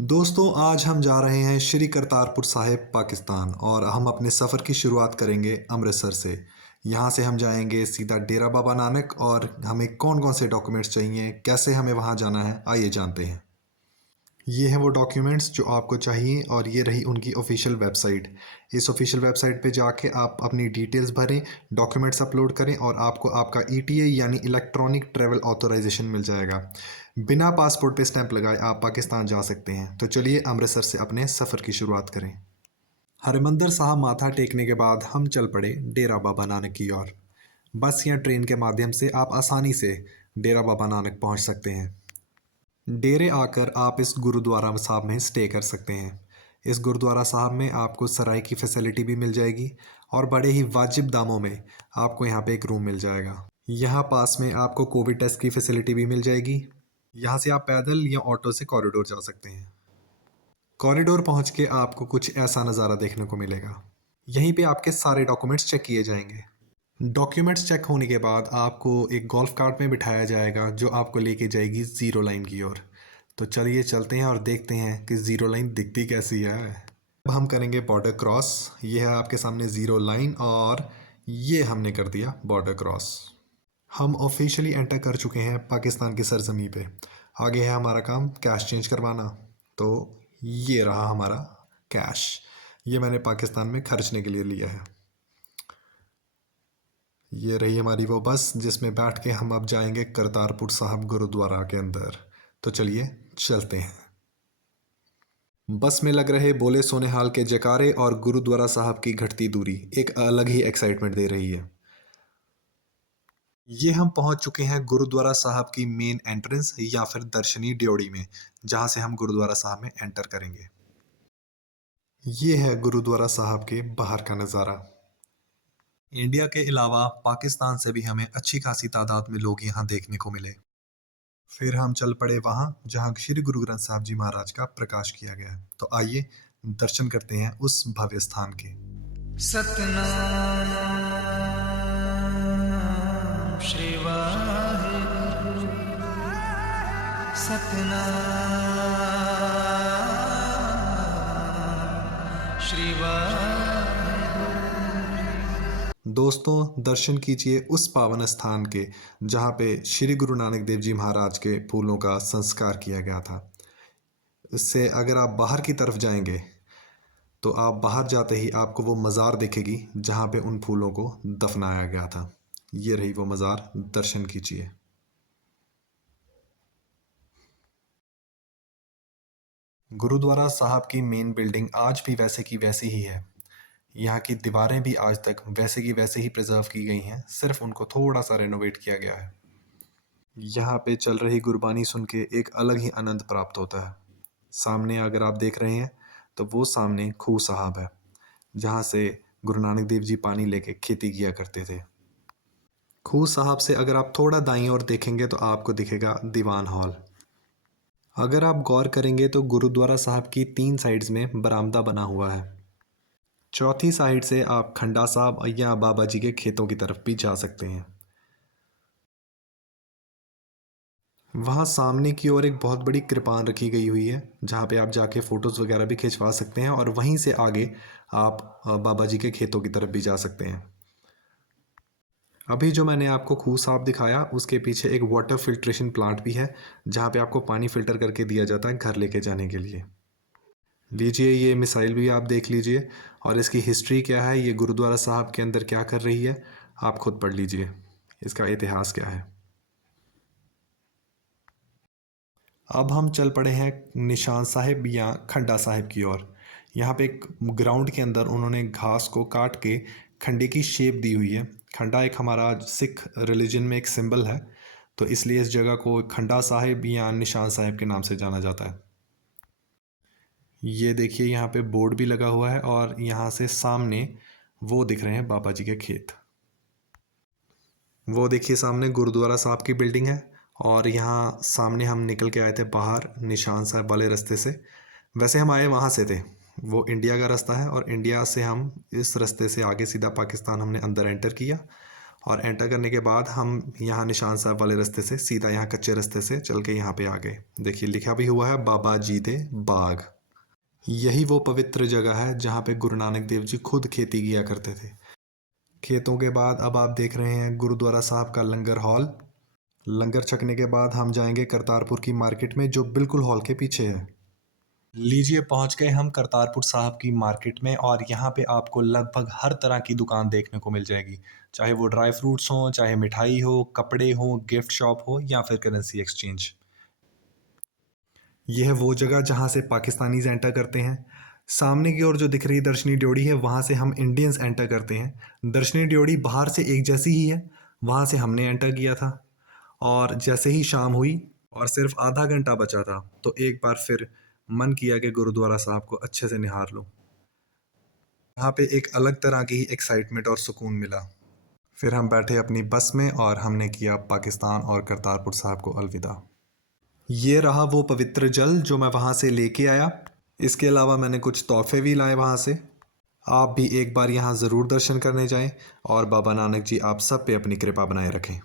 दोस्तों आज हम जा रहे हैं श्री करतारपुर साहिब पाकिस्तान और हम अपने सफ़र की शुरुआत करेंगे अमृतसर से। यहाँ से हम जाएंगे सीधा डेरा बाबा नानक और हमें कौन कौन से डॉक्यूमेंट्स चाहिए, कैसे हमें वहाँ जाना है, आइए जानते हैं। ये हैं वो डॉक्यूमेंट्स जो आपको चाहिए और ये रही उनकी ऑफिशियल वेबसाइट। इस ऑफिशियल वेबसाइट पे जाके आप अपनी डिटेल्स भरें, डॉक्यूमेंट्स अपलोड करें और आपको आपका ईटीए यानी इलेक्ट्रॉनिक ट्रैवल ऑथराइजेशन मिल जाएगा। बिना पासपोर्ट पे स्टैंप लगाए आप पाकिस्तान जा सकते हैं। तो चलिए अमृतसर से अपने सफ़र की शुरुआत करें। हरिमंदिर साहब माथा टेकने के बाद हम चल पड़े डेरा बाबा नानक की ओर। बस या ट्रेन के माध्यम से आप आसानी से डेरा बाबा नानक पहुंच सकते हैं। डेरे आकर आप इस गुरुद्वारा साहब में स्टे कर सकते हैं। इस गुरुद्वारा साहब में आपको सराय की फैसिलिटी भी मिल जाएगी और बड़े ही वाजिब दामों में आपको यहाँ पे एक रूम मिल जाएगा। यहाँ पास में आपको कोविड टेस्ट की फैसिलिटी भी मिल जाएगी। यहाँ से आप पैदल या ऑटो से कॉरिडोर जा सकते हैं। कॉरिडोर पहुँच के आपको कुछ ऐसा नज़ारा देखने को मिलेगा। यहीं पे आपके सारे डॉक्यूमेंट्स चेक किए जाएंगे। डॉक्यूमेंट्स चेक होने के बाद आपको एक गोल्फ कार्ट में बिठाया जाएगा जो आपको लेके जाएगी ज़ीरो लाइन की ओर। तो चलिए चलते हैं और देखते हैं कि ज़ीरो लाइन दिखती कैसी है। अब हम करेंगे बॉर्डर क्रॉस। ये है आपके सामने ज़ीरो लाइन और ये हमने कर दिया बॉर्डर क्रॉस। हम ऑफिशियली एंटर कर चुके हैं पाकिस्तान की सरजमी पे। आगे है हमारा काम कैश चेंज करवाना। तो ये रहा हमारा कैश। ये मैंने पाकिस्तान में खर्चने के लिए लिया है। ये रही हमारी वो बस जिसमें बैठ के हम अब जाएंगे करतारपुर साहब गुरुद्वारा के अंदर। तो चलिए चलते हैं। बस में लग रहे बोले सोने हाल के जयकारे और गुरुद्वारा साहब की घटती दूरी एक अलग ही एक्साइटमेंट दे रही है। ये हम पहुंच चुके हैं गुरुद्वारा साहब की मेन एंट्रेंस या फिर दर्शनी ड्योढ़ी में, जहां से हम गुरुद्वारा साहब में एंटर करेंगे। ये है गुरुद्वारा साहब के बाहर का नज़ारा। इंडिया के अलावा पाकिस्तान से भी हमें अच्छी खासी तादाद में लोग यहाँ देखने को मिले। फिर हम चल पड़े वहाँ जहाँ श्री गुरु ग्रंथ साहब जी महाराज का प्रकाश किया गया है। तो आइए दर्शन करते हैं उस भव्य स्थान के। सतनाम श्री वाहिगुरु सतनाम श्री वाहिगुरु। दोस्तों दर्शन कीजिए उस पावन स्थान के जहाँ पे श्री गुरु नानक देव जी महाराज के फूलों का संस्कार किया गया था। इससे अगर आप बाहर की तरफ जाएंगे तो आप बाहर जाते ही आपको वो मज़ार दिखेगी जहाँ पे उन फूलों को दफनाया गया था। ये रही वो मज़ार, दर्शन कीजिए। गुरुद्वारा साहब की मेन बिल्डिंग आज भी वैसे की वैसी ही है। यहाँ की दीवारें भी आज तक वैसे की वैसे ही प्रिजर्व की गई हैं, सिर्फ उनको थोड़ा सा रेनोवेट किया गया है। यहाँ पे चल रही गुरबानी सुन के एक अलग ही आनंद प्राप्त होता है। सामने अगर आप देख रहे हैं तो वो सामने खूह साहब है जहाँ से गुरु नानक देव जी पानी लेके खेती किया करते थे। खूह साहब से अगर आप थोड़ा दाईं ओर देखेंगे तो आपको दिखेगा दीवान हॉल। अगर आप गौर करेंगे तो गुरुद्वारा साहब की 3 साइड्स में बरामदा बना हुआ है। चौथी साइड से आप खंडा साहब या बाबा जी के खेतों की तरफ भी जा सकते हैं। वहाँ सामने की ओर एक बहुत बड़ी कृपान रखी गई हुई है जहाँ पे आप जाके फ़ोटोज़ वगैरह भी खिंचवा सकते हैं और वहीं से आगे आप बाबा जी के खेतों की तरफ भी जा सकते हैं। अभी जो मैंने आपको खूह साहब दिखाया उसके पीछे एक वाटर फिल्ट्रेशन प्लांट भी है जहाँ पे आपको पानी फ़िल्टर करके दिया जाता है घर लेके जाने के लिए। लीजिए ये मिसाइल भी आप देख लीजिए और इसकी हिस्ट्री क्या है, ये गुरुद्वारा साहब के अंदर क्या कर रही है, आप खुद पढ़ लीजिए इसका इतिहास क्या है। अब हम चल पड़े हैं निशान साहिब या खंडा साहिब की ओर। यहाँ पे एक ग्राउंड के अंदर उन्होंने घास को काट के खंडे की शेप दी हुई है। खंडा एक हमारा सिख रिलीजन में एक सिंबल है, तो इसलिए इस जगह को खंडा साहिब या निशान साहिब के नाम से जाना जाता है। ये देखिए यहाँ पे बोर्ड भी लगा हुआ है और यहाँ से सामने वो दिख रहे हैं बाबा जी के खेत। वो देखिए सामने गुरुद्वारा साहब की बिल्डिंग है और यहाँ सामने हम निकल के आए थे बाहर निशान साहब वाले रास्ते से। वैसे हम आए वहाँ से थे, वो इंडिया का रास्ता है और इंडिया से हम इस रास्ते से आगे सीधा पाकिस्तान हमने अंदर एंटर किया और एंटर करने के बाद हम यहाँ निशान साहब वाले रास्ते से सीधा यहाँ कच्चे रास्ते से चल के यहाँ पे आ गए। देखिए लिखा भी हुआ है बाबा जीदे बाग। यही वो पवित्र जगह है जहाँ पे गुरु नानक देव जी खुद खेती किया करते थे। खेतों के बाद अब आप देख रहे हैं गुरुद्वारा साहब का लंगर हॉल। लंगर छकने के बाद हम जाएंगे करतारपुर की मार्केट में जो बिल्कुल हॉल के पीछे है। लीजिए पहुंच गए हम करतारपुर साहब की मार्केट में और यहाँ पे आपको लगभग हर तरह की दुकान देखने को मिल जाएगी, चाहे वो ड्राई फ्रूट्स हों, चाहे मिठाई हो, कपड़े हों, गिफ्ट शॉप हो या फिर करेंसी एक्सचेंज। यह है वो जगह जहाँ से पाकिस्तानीज एंटर करते हैं। सामने की ओर जो दिख रही दर्शनी ड्योढ़ी है वहाँ से हम इंडियंस एंटर करते हैं। दर्शनी ड्योढ़ी बाहर से एक जैसी ही है, वहाँ से हमने एंटर किया था। और जैसे ही शाम हुई और सिर्फ आधा घंटा बचा था तो एक बार फिर मन किया कि गुरुद्वारा साहब को अच्छे से निहार लो। वहाँ पे एक अलग तरह की ही एक्साइटमेंट और सुकून मिला। फिर हम बैठे अपनी बस में और हमने किया पाकिस्तान और करतारपुर साहब को अलविदा। ये रहा वो पवित्र जल जो मैं वहाँ से लेके आया। इसके अलावा मैंने कुछ तोहफे भी लाए वहाँ से। आप भी एक बार यहाँ ज़रूर दर्शन करने जाएं और बाबा नानक जी आप सब पे अपनी कृपा बनाए रखें।